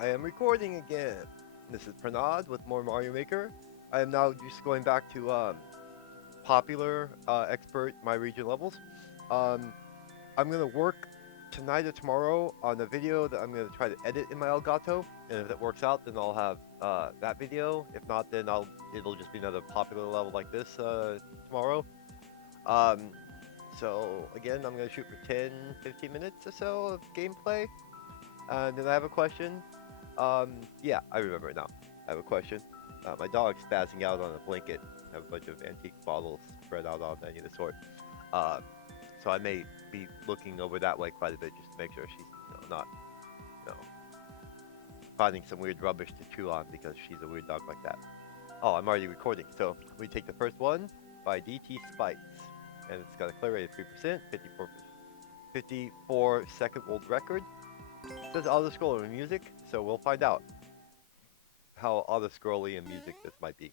I am recording again. This is Pranad with more Mario Maker. I am now just going back to popular expert my region levels. Um, I'm gonna work tonight or tomorrow on a video that I'm gonna try to edit in my Elgato, and if it works out, then I'll have that video. If not, then it'll just be another popular level like this tomorrow. Um, so again, I'm gonna shoot for 10, 15 minutes or so of gameplay. And then I have a question. Yeah, I remember it now. I have a question. My dog's spazzing out on a blanket. I have a bunch of antique bottles spread out on any of the sort. Um, so I may be looking over that way quite a bit just to make sure she's not you know, finding some weird rubbish to chew on because she's a weird dog like that. Oh, I'm already recording. So we take the first one by DT Spites. And it's got a clear rate of 3%, 54 second world record. It says auto-scroller in music, so we'll find out how auto-scrolly in music this might be.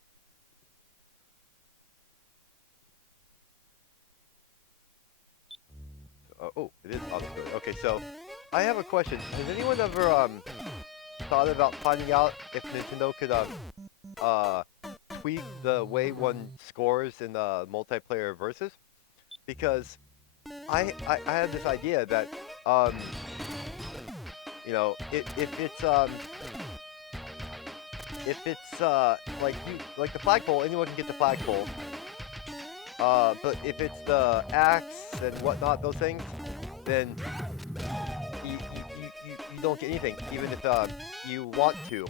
Oh, it is auto-scrolling. Okay, so I have a question. Has anyone ever thought about finding out if Nintendo could tweak the way one scores in multiplayer versus? Because I had this idea that if it's like the flagpole, anyone can get the flagpole. But if it's the axe and whatnot, those things, then you don't get anything. Even if you want to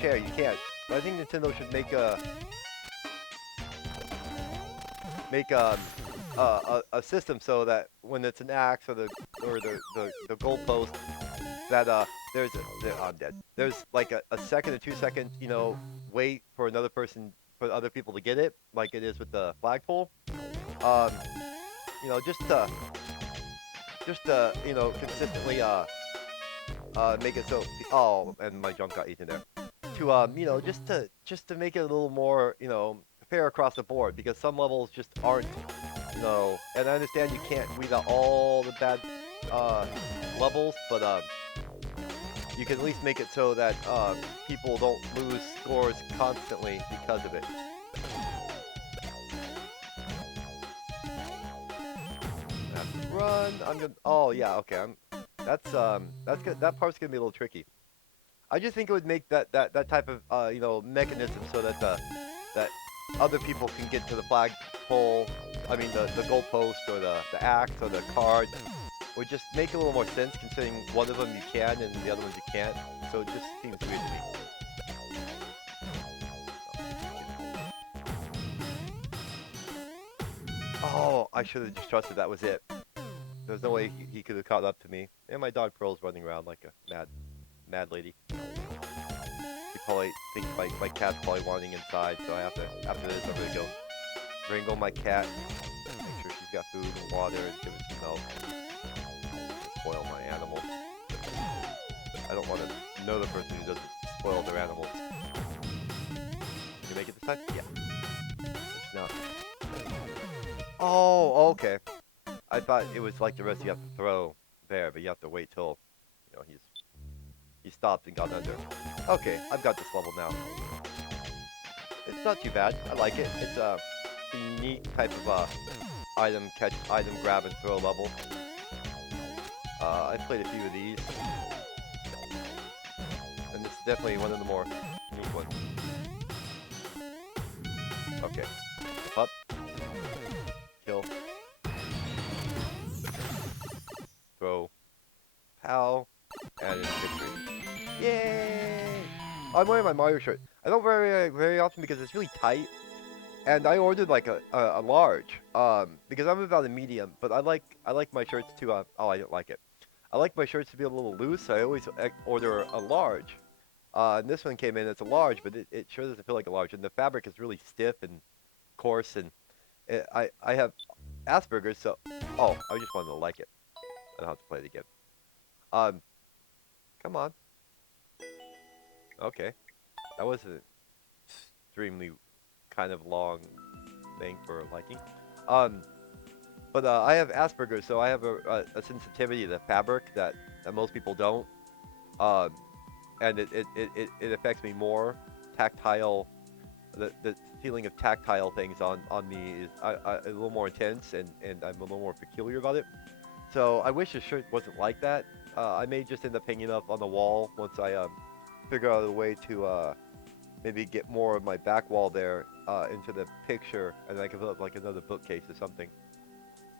share, you can't. But I think Nintendo should make a system so that when it's an axe or the goalpost, that I'm dead. There's like a second or 2 second, wait for other people to get it, like it is with the flagpole. Um, just to consistently make it so. Oh, and my junk got eaten there. Just to make it a little more, fair across the board because some levels just aren't, and I understand you can't weed out all the bad levels, but you can at least make it so that people don't lose scores constantly because of it. Run. I'm gonna. Oh yeah. Okay. That's good. That part's gonna be a little tricky. I just think it would make that type of mechanism so that that other people can get to the flagpole. I mean the goalpost or the axe or the card would just make a little more sense considering one of them you can and the other ones you can't. So it just seems weird to me. Oh, I should have just trusted that was it. There's no way he could have caught up to me. And my dog Pearl's running around like a mad lady. She probably thinks my cat's probably wanting inside, so I have to, after this, I'm gonna go wrangle my cat, make sure she's got food and water, and give it some milk. Spoil my animals. I don't want to know the person who doesn't spoil their animals. Can you make it this time? Yeah. No. Oh, okay. I thought it was like the rest you have to throw there, but you have to wait till, he stopped and got under. Okay, I've got this level now. It's not too bad. I like it. It's a unique type of item grab and throw level. I've played a few of these, and this is definitely one of the more unique ones. Okay, up, kill, throw, pow, and it's victory. Yay! I'm wearing my Mario shirt. I don't wear it very often because it's really tight, and I ordered like a large because I'm about a medium, but I like my shirts to oh, I don't like it. I like my shirts to be a little loose. So I always order a large. And this one came in as a large, but it sure doesn't feel like a large. And the fabric is really stiff and coarse, and I have Asperger's, so oh, I just wanted to like it. I don't have to play it again. Come on. Okay, that was an extremely kind of long thing for liking. But I have Asperger's, so I have a sensitivity to fabric that most people don't. Um, and it affects me more. Tactile, the feeling of tactile things on me is a little more intense, and I'm a little more peculiar about it. So I wish the shirt wasn't like that. I may just end up hanging up on the wall once I figure out a way to maybe get more of my back wall there into the picture, and I can put up like another bookcase or something,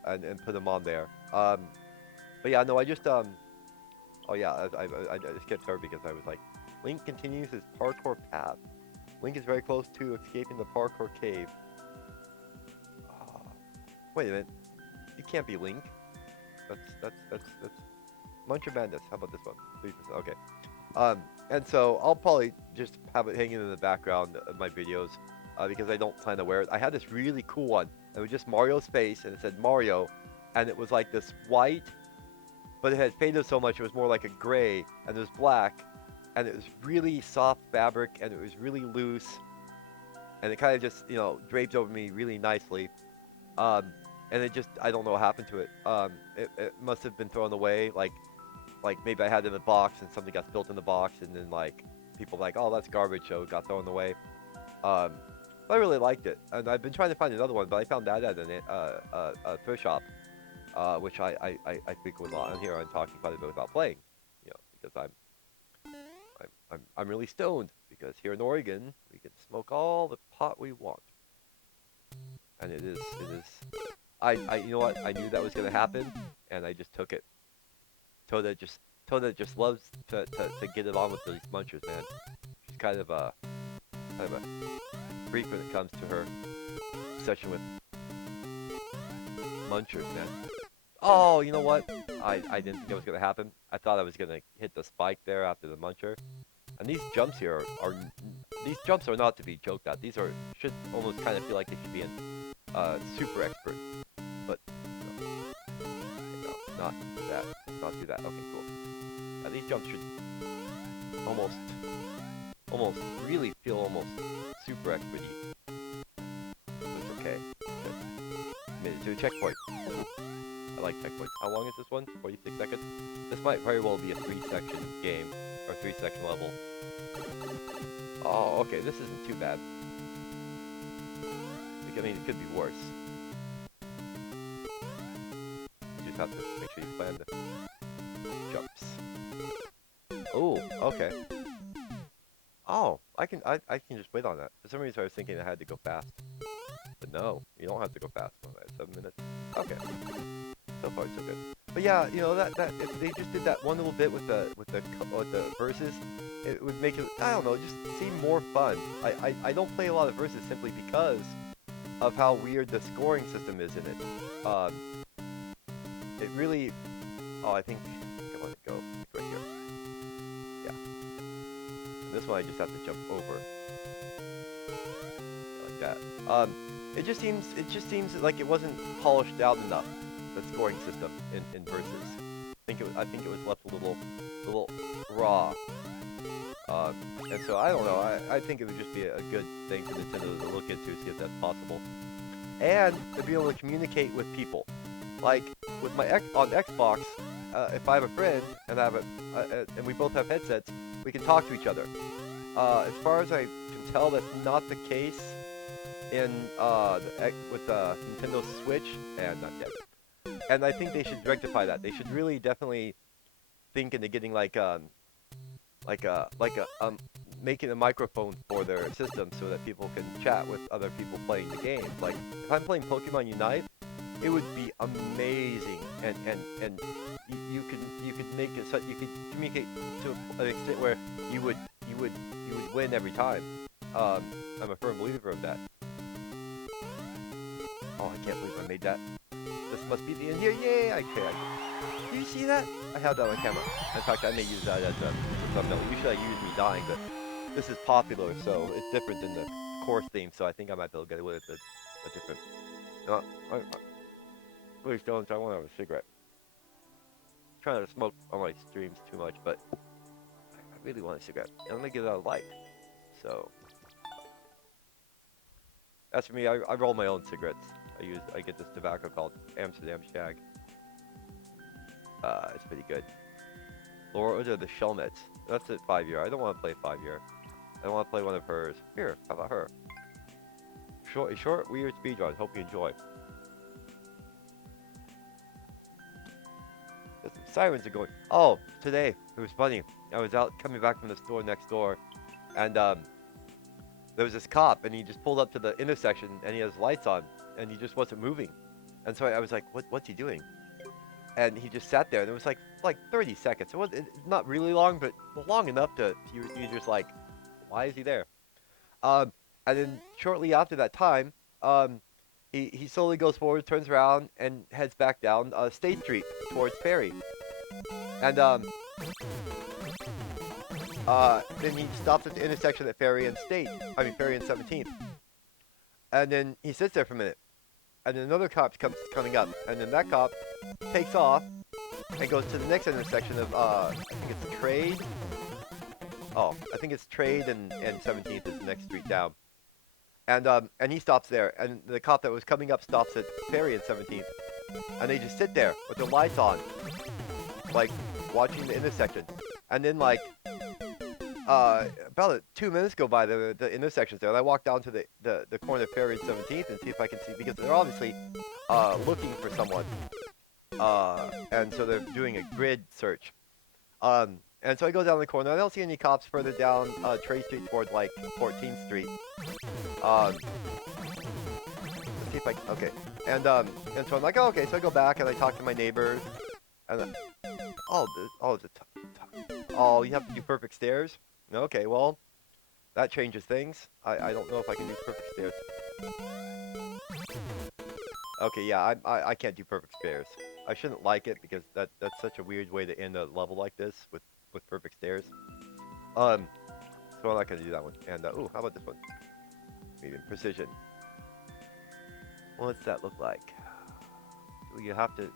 and put them on there. But yeah, no, I just oh yeah, I skipped her because I was like, Link continues his parkour path. Link is very close to escaping the parkour cave. Ah, wait a minute, you can't be Link. That's Muncher Madness. How about this one? 3%. Okay. And so I'll probably just have it hanging in the background of my videos because I don't plan to wear it. I had this really cool one. It was just Mario's face, and it said Mario, and it was like this white, but it had faded so much it was more like a gray, and it was black, and it was really soft fabric, and it was really loose, and it kind of just, draped over me really nicely. Um, and it just, I don't know what happened to it. It must have been thrown away, like maybe I had it in a box and something got spilled in the box, and then like people like, oh, that's garbage, so it got thrown away. But I really liked it, and I've been trying to find another one, but I found that at a thrift shop, which I frequent a lot. And here I'm talking quite a bit about playing, because I'm really stoned because here in Oregon we can smoke all the pot we want, and it is I you know what, I knew that was gonna happen, and I just took it. Toda just loves to get it on with these munchers, man. She's kind of a freak when it comes to her obsession with munchers, man. Oh, you know what? I didn't think that was gonna happen. I thought I was gonna hit the spike there after the muncher. And these jumps here these jumps are not to be joked at. These should almost kind of feel like they should be in super expert, but no, not that. Not do that. Okay, cool. Now these jumps should almost really feel almost super expert-y. It's okay. Made it to a checkpoint. I like checkpoints. How long is this one? 46 seconds? This might very well be a 3-section game, or 3-section level. Oh, okay, this isn't too bad. I mean, it could be worse. You just have to make sure you plan the jumps. Oh, okay. Oh, I can just wait on that. For some reason I was thinking I had to go fast. But no, you don't have to go fast on that. 7 minutes. Okay. So far so good. But yeah, that if they just did that one little bit with the verses, it would make it, I don't know, just seem more fun. I don't play a lot of verses simply because of how weird the scoring system is in it. It really, I think I let it go. It's right here. Yeah. And this one I just have to jump over. Like that. It just seems like it wasn't polished out enough, the scoring system in versus. I think it was left a little raw. And so I don't know. I think it would just be a good thing for Nintendo to look into, see if that's possible, and to be able to communicate with people. Like with my on Xbox, if I have a friend and and we both have headsets, we can talk to each other. As far as I can tell, that's not the case in with the Nintendo Switch, and not yet. And I think they should rectify that. They should really definitely think into getting making a microphone for their system so that people can chat with other people playing the game. Like if I'm playing Pokemon Unite, it would be amazing, and you could make it so you could communicate to an extent where you would win every time. I'm a firm believer of that. Oh, I can't believe I made that. This must be the end here. Yay! Okay. Do you see that? I have that on camera. In fact, I may use that as a thumbnail. Usually I use me dying, but this is popular, so it's different than the course theme. So I think I might be able to get away with a different. Please don't. I want to have a cigarette. I'm trying not to smoke on my streams too much, but I really want a cigarette. And I'm gonna get it out of light. So as for me, I roll my own cigarettes. I get this tobacco called Amsterdam Shag. It's pretty good. Lord of the Shellmets. That's it, 5-year. I don't want to play 5-year. I want to play one of hers. Here, how about her? Short, weird speedrun. Hope you enjoy. Some sirens are going. Oh, today it was funny. I was out coming back from the store next door, and there was this cop, and he just pulled up to the intersection, and he has lights on, and he just wasn't moving. And so I was like, what's he doing? And he just sat there, and it was like 30 seconds. It was not really long, but long enough to you just like, why is he there? Um, and then shortly after that time, he slowly goes forward, turns around, and heads back down State Street towards Ferry. And then he stops at the intersection at Ferry and State. I mean Ferry and 17th. And then he sits there for a minute. And then another cop comes coming up, and then that cop takes off and goes to the next intersection of I think it's Trade. Oh, I think it's Trade and 17th is the next street down. And he stops there, and the cop that was coming up stops at Ferry and 17th, and they just sit there with their lights on, like watching the intersection. And then like about 2 minutes go by the intersections there, and I walk down to the corner of Ferry and 17th and see if I can see, because they're obviously looking for someone, and so they're doing a grid search. And so I go down the corner. I don't see any cops further down Trade Street towards like 14th Street. Let's see if I okay. And so I'm like, oh, okay. So I go back and I talk to my neighbors. And oh, you have to do perfect stairs. Okay, well, that changes things. I don't know if I can do perfect stairs. Okay, yeah, I can't do perfect stairs. I shouldn't like it because that's such a weird way to end a level like this with perfect stairs. So I'm not gonna do that one. And ooh, how about this one? Medium precision. What's that look like? Ooh, you have to.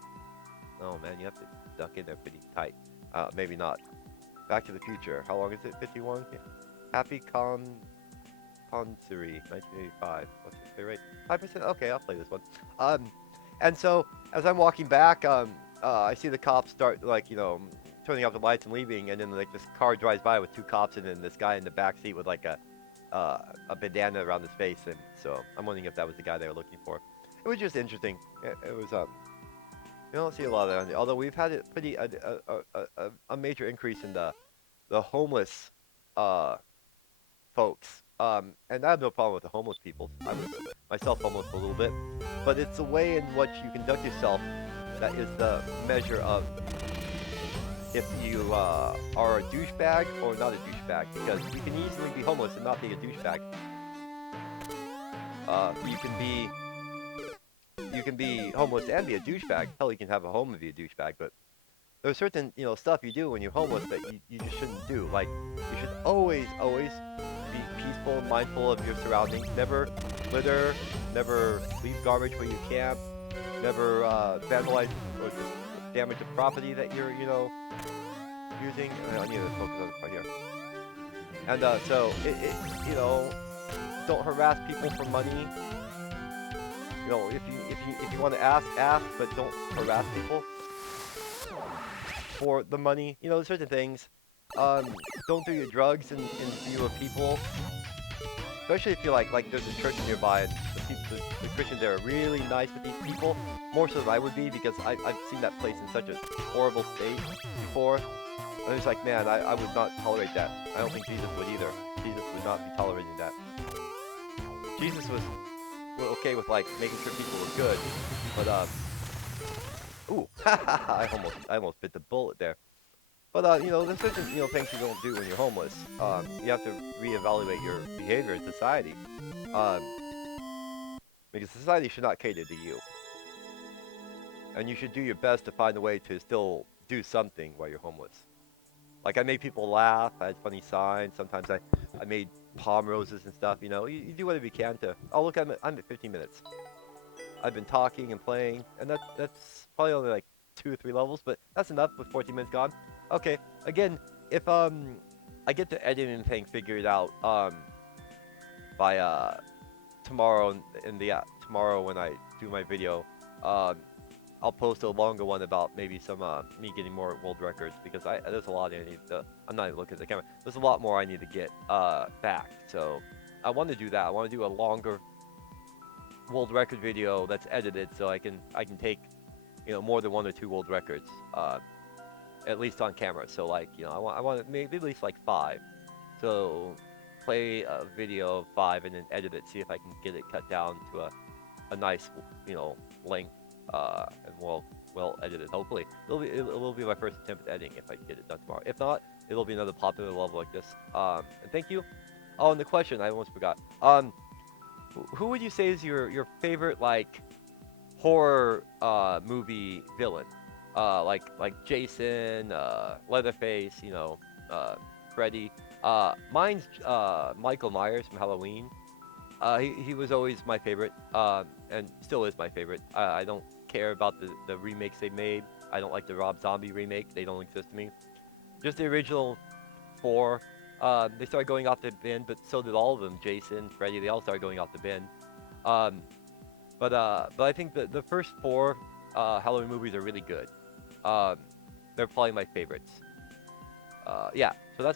Oh man, you have to duck in there pretty tight. Maybe not. Back to the Future. How long is it? 51. Yeah. Happy Consuri, 1985. What's the rate? 5%. Okay, I'll play this one. And so as I'm walking back, I see the cops start like turning off the lights and leaving, and then like this car drives by with two cops, and then this guy in the back seat with like a bandana around his face, and so I'm wondering if that was the guy they were looking for. It was just interesting. It was you don't see a lot of that, although we've had a major increase in the homeless folks. And I have no problem with the homeless people. I was myself homeless for a little bit, but it's the way in which you conduct yourself that is the measure of if you are a douchebag or not a douchebag, because you can easily be homeless and not be a douchebag. You can be homeless and be a douchebag. Hell, you can have a home and be a douchebag, but there's certain stuff you do when you're homeless that you just shouldn't do. Like, you should always be peaceful and mindful of your surroundings. Never litter, never leave garbage where you camp, never vandalize or just damage the property that you're using. I need to focus on this right here. And so don't harass people for money. If you want to ask, but don't harass people for the money. Certain things. Don't do your drugs in view of people. Especially if you like there's a church nearby and the Christians there are really nice with these people. More so than I would be, because I've seen that place in such a horrible state before. I was like, man, I would not tolerate that. I don't think Jesus would either. Jesus would not be tolerating that. Jesus was okay with like making sure people were good, but ooh, I almost bit the bullet there. But there's certain things you don't do when you're homeless. You have to reevaluate your behavior in society, because society should not cater to you, and you should do your best to find a way to still do something while you're homeless. Like, I made people laugh. I had funny signs. Sometimes I made palm roses and stuff. You do whatever you can to. Oh, look, I'm at 15 minutes. I've been talking and playing, and that's probably only like 2 or 3 levels, but that's enough with 14 minutes gone. Okay, again, if I get the editing thing figured out by tomorrow tomorrow when I do my video, I'll post a longer one about maybe some me getting more world records because there's a lot I need to. I'm not even looking at the camera. There's a lot more I need to get back. So I want to do that. I want to do a longer world record video that's edited so I can take more than 1 or 2 world records at least on camera. So like I want maybe at least like 5. So play a video of 5 and then edit it. See if I can get it cut down to a nice length and well edited. Hopefully it will be my first attempt at editing if I get it done tomorrow. If not, it'll be another popular level like this. And thank you. Oh, and the question I almost forgot. Who would you say is your favorite like horror movie villain? Like Jason, Leatherface, Freddy. Mine's Michael Myers from Halloween. He was always my favorite, and still is my favorite. I don't care about the remakes they made. I don't like the Rob Zombie remake. They don't exist to me. Just the original 4. They started going off the bin, but so did all of them. Jason, Freddy, they all started going off the bin. Um, but I think the first 4 Halloween movies are really good. They're probably my favorites. Yeah, so that's